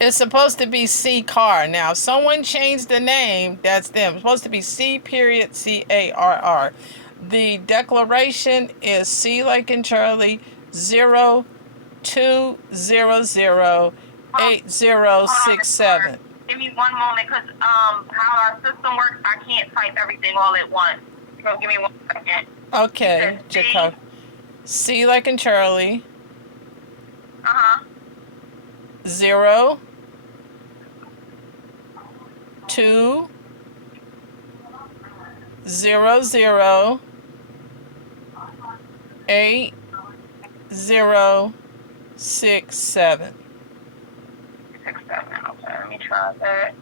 It's supposed to be C car. Now, if someone changed the name, that's them. It's supposed to be C period CARR. The declaration is C like in Charlie 0200 Hold, hold on, Miss Carter. 8067. Give me one moment, cause how our system works, I can't type everything all at once. So give me 1 second. You Okay, said C. Jacob. C like in Charlie Uh huh. 0 2 0 0 8 0 6 7. 6 7. Okay, let me try that.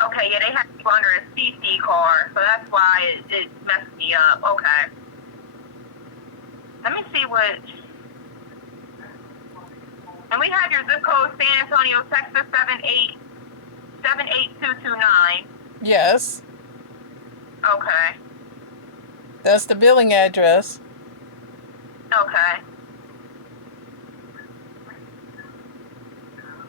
Okay, yeah, they have to go under a CC car, so that's why it messed me up. Okay. Let me see what. And we have your zip code, San Antonio, Texas, 78229. Yes, Okay. that's the billing address. Okay.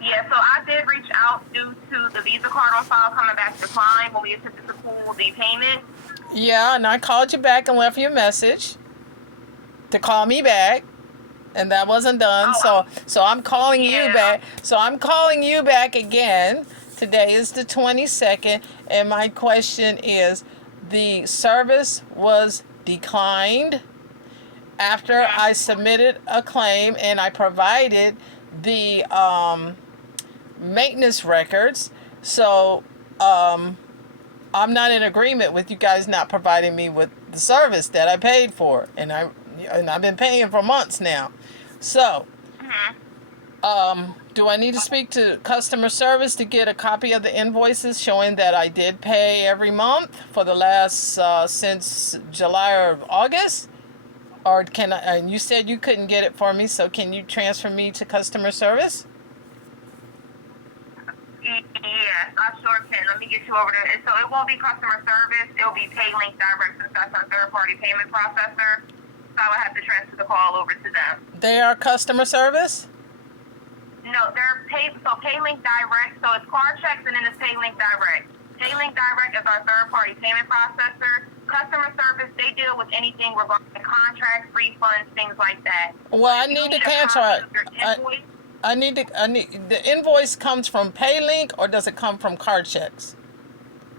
Yeah, so I did reach out due to the Visa card on file coming back declined when we attempted to pull the payment. Yeah, and I called you back and left you a message to call me back, and that wasn't done. Oh, So I'm calling you yeah. back. So I'm calling you back again. Today is the 22nd, and my question is, the service was declined after I submitted a claim and I provided the maintenance records. So I'm not in agreement with you guys not providing me with the service that I paid for, and I've been paying for months now. So, do I need to speak to customer service to get a copy of the invoices showing that I did pay every month for the last since July or August? Or can I? And you said you couldn't get it for me, so can you transfer me to customer service? Yes, I sure can. Let me get you over there. So it won't be customer service. It'll be PayLink Direct since that's our third-party payment processor. So I would have to transfer the call over to them. They are customer service? No, they're PayLink Direct. So it's Chex and then it's PayLink Direct. PayLink Direct is our third-party payment processor. Customer service, they deal with anything regarding contracts, refunds, things like that. Well, I need the contract. I need the invoice comes from PayLink, or does it come from Chex?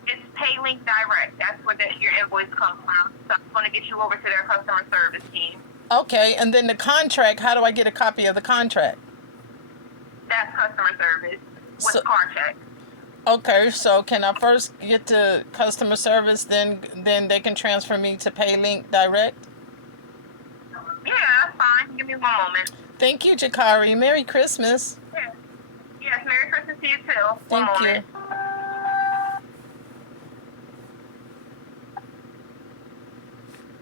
It's PayLink Direct. That's where your invoice comes from. So I'm going to get you over to their customer service team. Okay, and then the contract, how do I get a copy of the contract? That's customer service with Chex. Okay, so can I first get to customer service, then they can transfer me to PayLink Direct? Yeah, that's fine. Give me 1 moment. Thank you, Jakari. Merry Christmas. Yeah. Yes, Merry Christmas to you too. Thank One you. moment.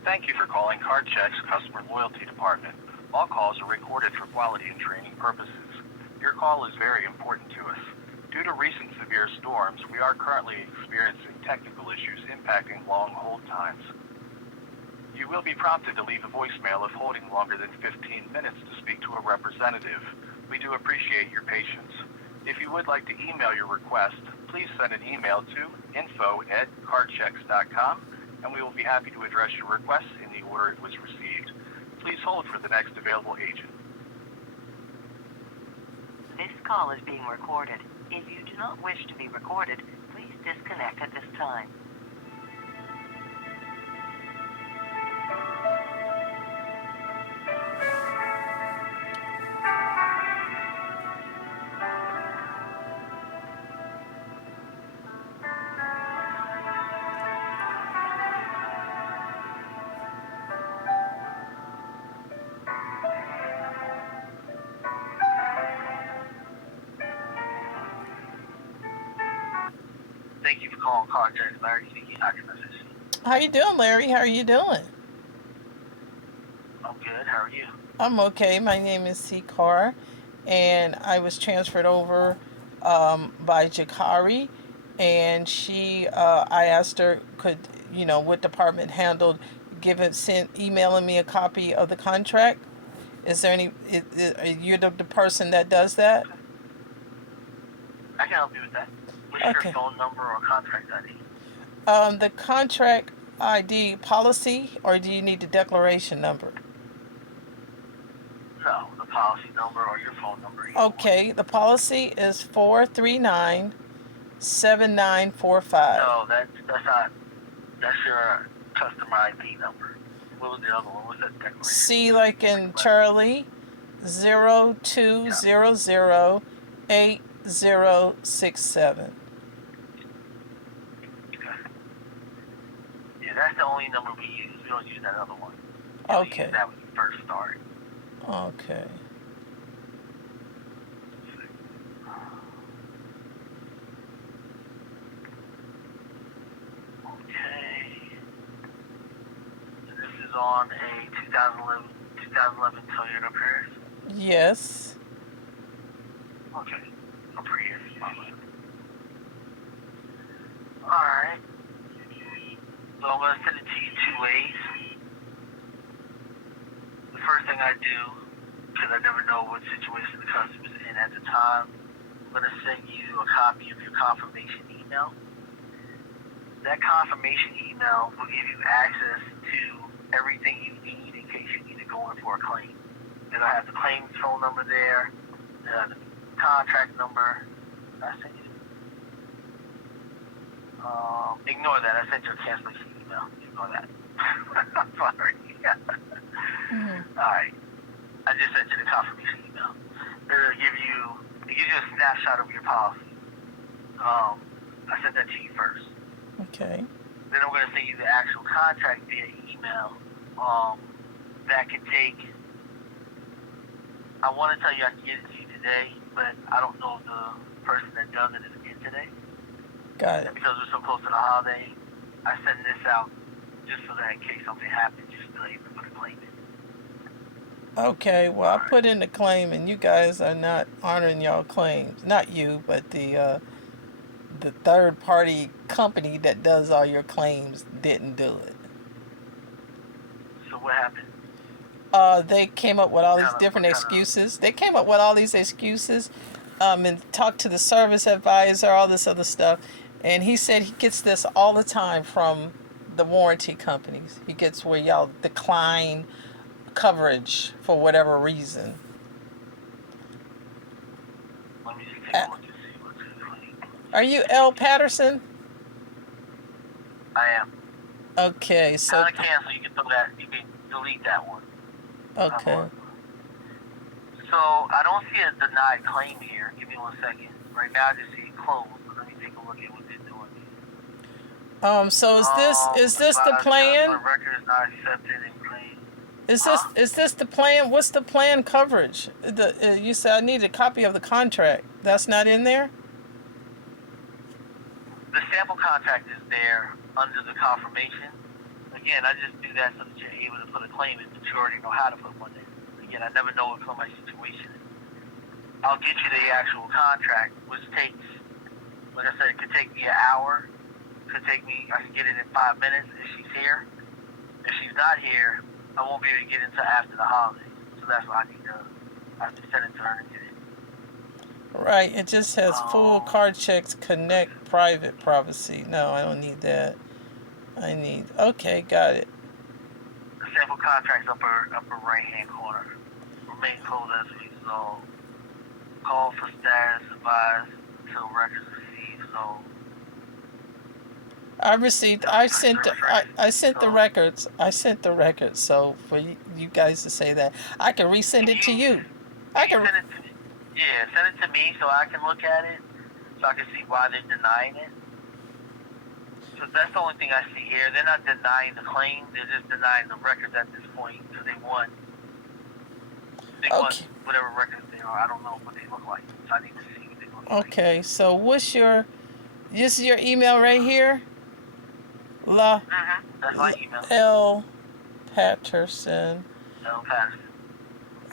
Thank you for calling Chex Customer Loyalty Department. All calls are recorded for quality and training purposes. Your call is very important to us. Due to recent severe storms, we are currently experiencing technical issues impacting long hold times. You will be prompted to leave a voicemail if holding longer than 15 minutes to speak to a representative. We do appreciate your patience. If you would like to email your request, please send an email to info@cardchex.com, and we will be happy to address your request in the order it was received. Please hold for the next available agent. This call is being recorded. If you do not wish to be recorded, please disconnect at this time. Thank you for calling Chex. Larry speaking. How can I assist you? How you doing, Larry? How are you doing? I'm good. How are you? I'm okay. My name is C. Carr, and I was transferred over by Jakari, and I asked her, what department handled emailing me a copy of the contract? Is there any? You're the person that does that? I can help you with that. What's Okay. your phone number or contract ID? The contract ID policy, or do you need the declaration number? No, the policy number or your phone number. Okay, the policy is 439-7945. No, that's not. That's your customer ID number. What was the other one? What was that declaration? C like in Charlie, 02008067. Yeah, that's the only number we use. We don't use that other one. Okay. We use that when you first start. Okay. Okay. So this is on a 2011 Toyota Prius. Yes. Okay. A Prius. Alright. So I'm going to send it to you two ways. The first thing I do, because I never know what situation the customer's in at the time, I'm going to send you a copy of your confirmation email. That confirmation email will give you access to everything you need in case you need to go in for a claim. It'll have the claims phone number there, the contract number. I sent you. Ignore that. I sent you a cancellation email. Ignore that. I'm sorry. Alright. I just sent you the confirmation email. It'll give you a snapshot of your policy. I sent that to you first. Okay. Then I'm going to send you the actual contract via email. That can take. I want to tell you I can get it to you today, but I don't know if the person that does it is in today. Got it. And because we're so close to the holiday, I send this out just so that in case something happens, you're still able to put a claim in. Okay, well, I put in the claim, and you guys are not honoring y'all claims. Not you, but the third-party company that does all your claims didn't do it. So what happened? They came up with all these different excuses. They came up with all these excuses, and talked to the service advisor, all this other stuff. And he said he gets this all the time from the warranty companies. He gets where y'all decline coverage for whatever reason. Let me just take a look and see what's his claim. Are you L. Patterson? I am. Okay, so How to cancel? You can delete that one. okay. So I don't see a denied claim here. Give me 1 second. Right now I just see it closed. But let me take a look at what they're doing. So is this the plan? The record is not accepted and claimed. Is this the plan? What's the plan coverage? You said I need a copy of the contract. That's not in there? The sample contract is there under the confirmation. Again, I just do that so that you're able to put a claim in, but you already know how to put one in. Again, I never know what somebody's situation is. I'll get you the actual contract, which takes, like I said, it could take me an hour. It could take me, I can get it in 5 minutes if she's here. If she's not here, I won't be able to get it until after the holidays. So that's why I have to send it to her to get it. Right. It just has full card checks, connect, private privacy. No, I don't need that. Okay, got it. The sample contract's upper right hand corner. Remain closed as resolved. Call for status advised until records received. So I sent the records. I sent the records. So for you guys to say that, I can resend it to you. Send it to me. Yeah, send it to me so I can look at it, so I can see why they're denying it. Because that's the only thing I see here. They're not denying the claim. They're just denying the records at this point because they want whatever records they are. I don't know what they look like. So I need to see what they look like. Okay, so this is your email right here? That's my email. L. Patterson. L. Patterson.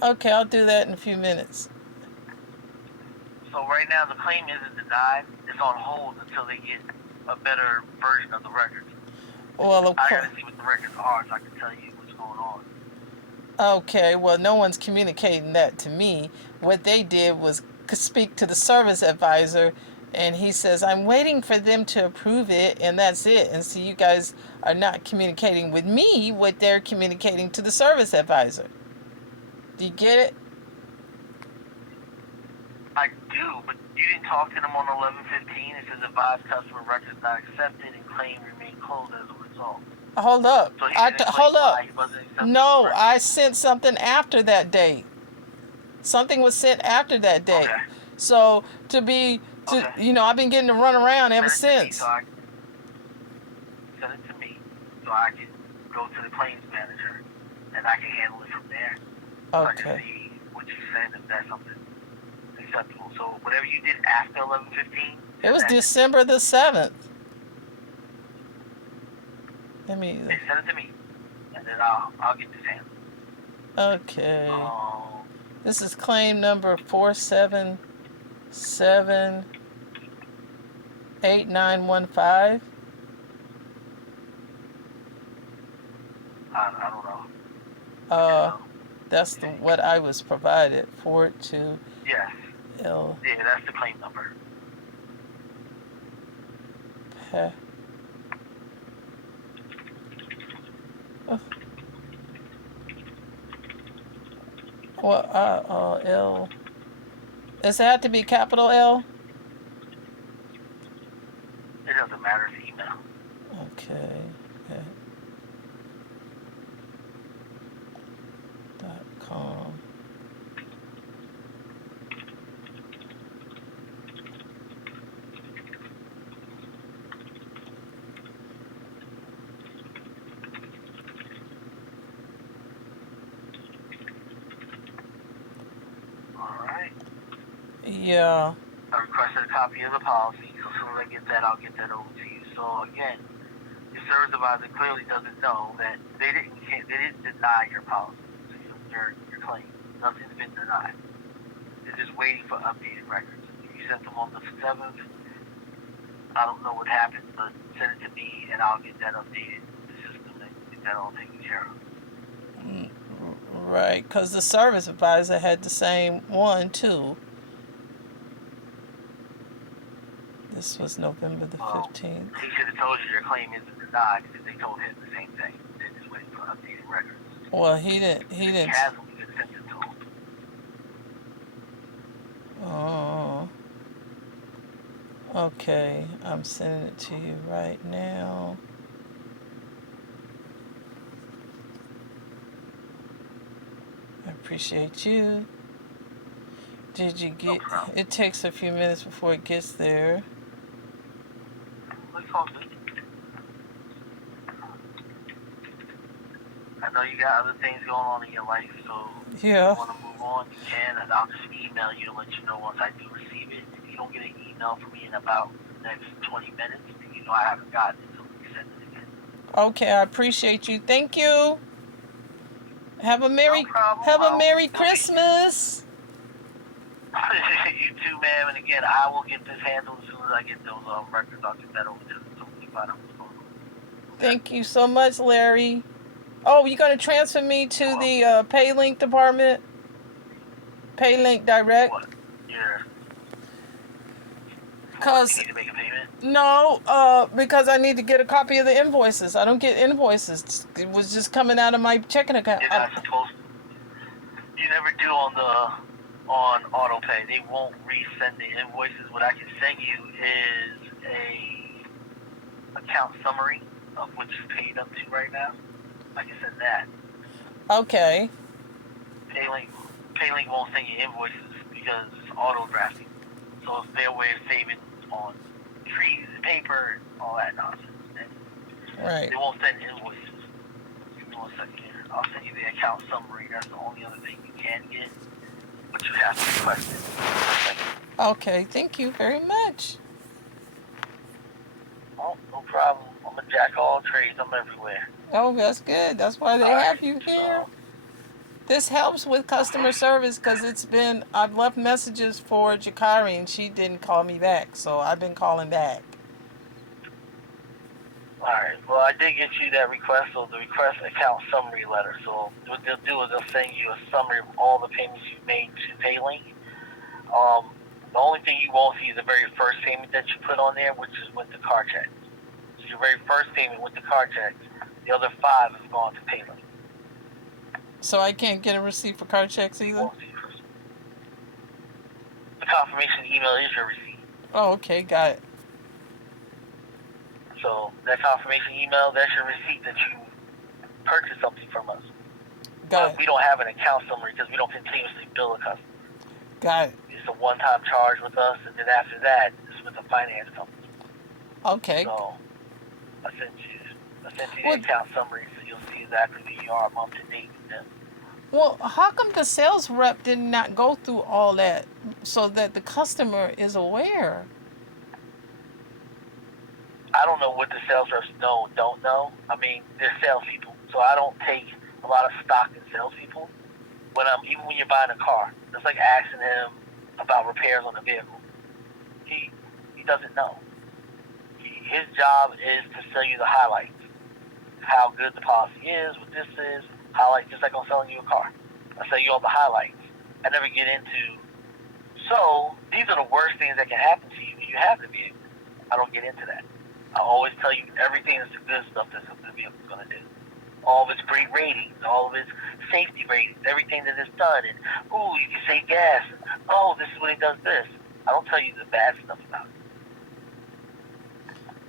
Okay, I'll do that in a few minutes. So right now the claim isn't denied. It's on hold until they get a better version of the records. Well, of I course. gotta see what the records are so I can tell you what's going on. Okay, well, no one's communicating that to me. What they did was speak to the service advisor, and he says, I'm waiting for them to approve it, and that's it. And so you guys are not communicating with me what they're communicating to the service advisor. Do you get it? I do, but you didn't talk to them on 11/15. It says advised customer records not accepted and claim remain closed as a result. Hold up. So he didn't explain Hold up. why he wasn't accepting No, the records. I sent something after that date. Something was sent after that date. Okay. So Okay. I've been getting to run around ever since. Send it to me so I can go to the claims manager and I can handle it from there. So I can Okay. see what you said if that's something acceptable. So whatever you did after 11/15. It was December the 7th. Let me. Send it to me, and then I'll get this handled. Okay. This is claim number 4778915. I don't know. That's what I was provided. 42L. Yes. Yeah, that's the claim number. L. Does it have to be capital L? It doesn't matter if email. Okay. .com. Yeah. I requested a copy of the policy, so as soon as I get that, I'll get that over to you. So again, your service advisor clearly doesn't know that they didn't deny your policy, your claim. Nothing's been denied. They're just waiting for updated records. You sent them on the 7th. I don't know what happened, but send it to me and I'll get that updated in the system and get that all taken care of. Right, because the service advisor had the same one too. This was November the 15th. He should have told you your claim isn't denied because they told him the same thing. They're just waiting for updated records. Well, he didn't. If he has them, you can send it to him. Oh. Okay, I'm sending it to you right now. I appreciate you. Did you get? No problem. It takes a few minutes before it gets there. It's all good. I know you got other things going on in your life, so Yeah. if you want to move on, you can, and I'll just email you to let you know once I do receive it. If you don't get an email from me in about the next 20 minutes, then you know I haven't gotten it, so we send it again. Okay, I appreciate you. Thank you. Have a merry No problem. Have a Merry Christmas. You too, ma'am. And again, I will get this handled as soon as I get those records. I'll get that over to them so we can find out what's going on. Thank you so much, Larry. Oh, you gonna transfer me to the PayLink department? PayLink Direct? What? Yeah. Cause You need to make a payment? no, because I need to get a copy of the invoices. I don't get invoices. It was just coming out of my checking account. You're not supposed to. You never do on auto pay. They won't resend the invoices. What I can send you is a account summary of what you paid up to right now. I can send that. Okay. PayLink won't send you invoices because it's auto drafting. So it's their way of saving on trees and paper and all that nonsense. And Right. they won't send invoices. Give me 1 second here. I'll send you the account summary. That's the only other thing you can get, but you have to request it. Okay. Thank you very much. Oh, no problem. I'm a jack of all trades. I'm everywhere. Oh, that's good. That's why they have you here. This helps with customer service because I've left messages for Jakari and she didn't call me back, so I've been calling back. Alright, well, I did get you that request, so the request account summary letter. So what they'll do is they'll send you a summary of all the payments you made to PayLink. The only thing you won't see is the very first payment that you put on there, which is with the car check. So your very first payment with the car check, the other 5 is going to PayLink. So I can't get a receipt for car checks You either? won't see first. The confirmation email is your receipt. Oh, okay, got it. So that confirmation email, that's your receipt that you purchased something from us. Got But we don't have an account summary because we don't continuously bill a customer. Got it. It's a one-time charge with us, and then after that, it's with the finance company. Okay. So I sent you Well- the account summary, so you'll see exactly who you are month to date with them. Well, how come the sales rep did not go through all that so that the customer is aware? I don't know what the sales reps know and don't know. I mean, they're salespeople, so I don't take a lot of stock in salespeople. Even when you're buying a car, it's like asking him about repairs on a vehicle. He doesn't know. His job is to sell you the highlights, how good the policy is, what this is, highlights, just like I'm selling you a car. I sell you all the highlights. I never get into. So these are the worst things that can happen to you when you have the vehicle. I don't get into that. I always tell you everything that's the good stuff that the vehicle's going to do. All of its great ratings, all of its safety ratings, everything that it's done. And, ooh, you can save gas. And, oh, this is when it does this. I don't tell you the bad stuff about it.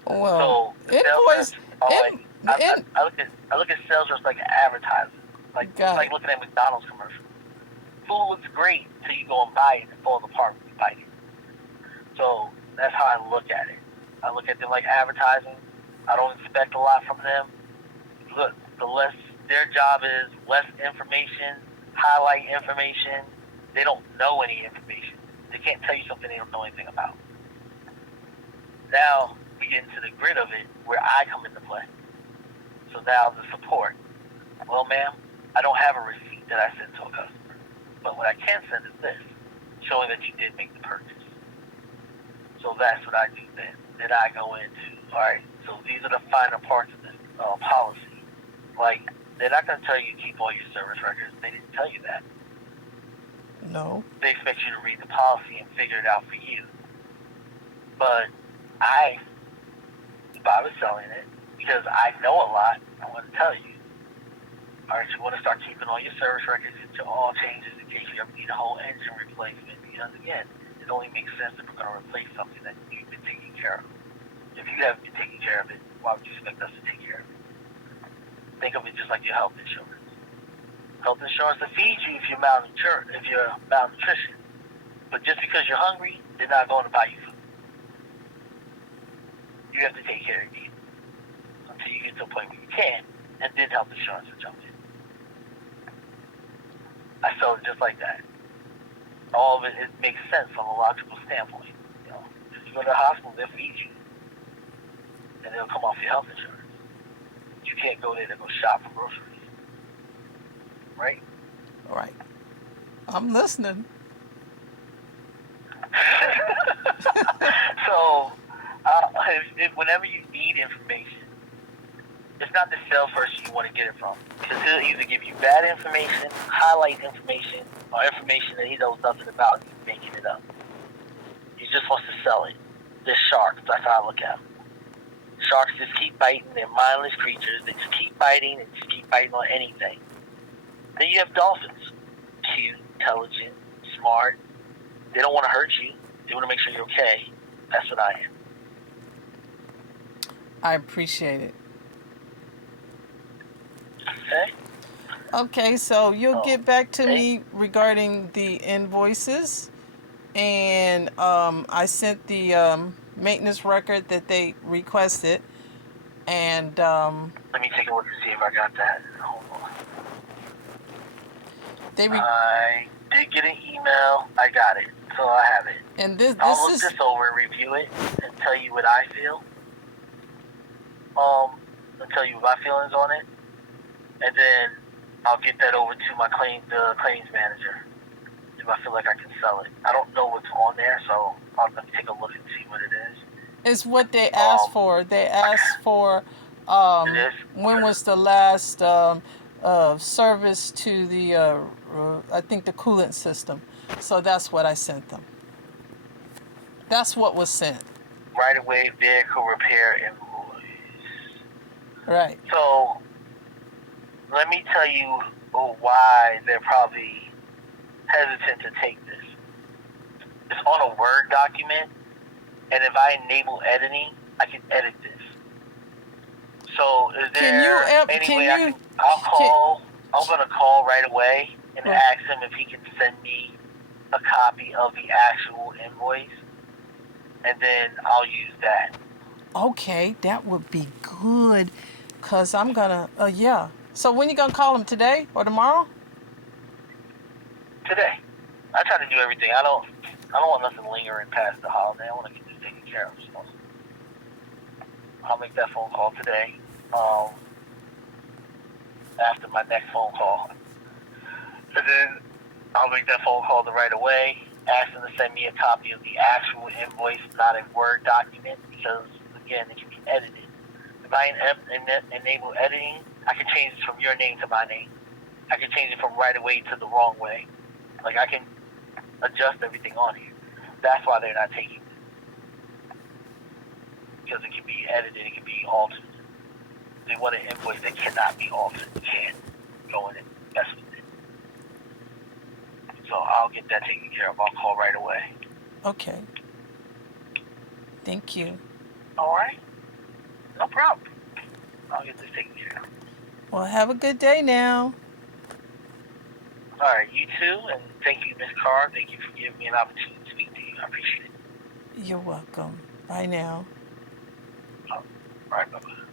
Well, So the sales reps are like, I look at sales reps like advertising. Like looking at McDonald's commercial. Food looks great until you go and buy it and falls apart when you bite it. So that's how I look at it. I look at them like advertising. I don't expect a lot from them. Look, their job is less information, highlight information. They don't know any information. They can't tell you something they don't know anything about. Now we get into the grit of it where I come into play. So now the support. Well, ma'am, I don't have a receipt that I sent to a customer. But what I can send is this, showing that you did make the purchase. So that's what I do then. Then I go into, all right, so these are the finer parts of this policy. Like, they're not going to tell you to keep all your service records. They didn't tell you that. No. They expect you to read the policy and figure it out for you. But if I was selling it, because I know a lot, I want to tell you. All right, you want to start keeping all your service records into all changes in case you ever need a whole engine replacement. Because again, it only makes sense if we're going to replace something that you've been taking care of. If you haven't been taking care of it, why would you expect us to take care of it? Think of it just like your health insurance. Health insurance will feed you if you're malnutrition. But just because you're hungry, they're not going to buy you food. You have to take care of you until you get to a point where you can, and then health insurance will jump in. I sell it just like that. All of it makes sense from a logical standpoint. You know, if you go to the hospital, they'll feed you, and it'll come off your health insurance. You can't go there to go shop for groceries, right? All right. I'm listening. So, whenever you need information, it's not the salesperson you want to get it from. Because he'll either give you bad information, highlight information, or information that he knows nothing about, and he's making it up. He just wants to sell it. They're sharks. That's how I look at them. Sharks just keep biting. They're mindless creatures. They just keep biting and just keep biting on anything. Then you have dolphins. Cute, intelligent, smart. They don't want to hurt you. They want to make sure you're okay. That's what I am. I appreciate it. Okay? Okay, so you'll get back to me regarding the invoices. And I sent the maintenance record that they requested. And Let me take a look and see if I got that. Hold on. I did get an email. I got it. So I have it. And this I'll is look this over and review it and tell you what I feel. I'll tell you my feelings on it. And then I'll get that over to the claims manager. If I feel like I can sell it. I don't know what's on there, so I'll take a look and see what it is. it's what they asked for. They asked for It is? When was the last service to the, I think the coolant system? So that's what I sent them. That's what was sent. Right away vehicle repair invoice. Right. So let me tell you why they're probably hesitant to take this. It's on a Word document, and if I enable editing, I can edit this. So is there any way I can? I'm gonna call right away and ask him if he can send me a copy of the actual invoice, and then I'll use that. Okay, that would be good, cause I'm gonna. Yeah. So when you gonna call him, today or tomorrow? Today. I try to do everything. I don't want nothing lingering past the holiday. I want to get this taken care of. So I'll make that phone call today. After my next phone call, and then I'll make that phone call right away. Ask them to send me a copy of the actual invoice, not a Word document, because again, it can be edited. If I enable editing, I can change it from your name to my name. I can change it from right away to the wrong way. Like, I can adjust everything on here. That's why they're not taking it. Because it can be edited, it can be altered. They want an invoice that cannot be altered. You can't go in and mess with it. So I'll get that taken care of. I'll call right away. Okay. Thank you. All right? No problem. I'll get this taken care of. Well, have a good day now. All right, you too, and thank you, Ms. Carr. Thank you for giving me an opportunity to speak to you. I appreciate it. You're welcome. Bye now. All right, bye-bye.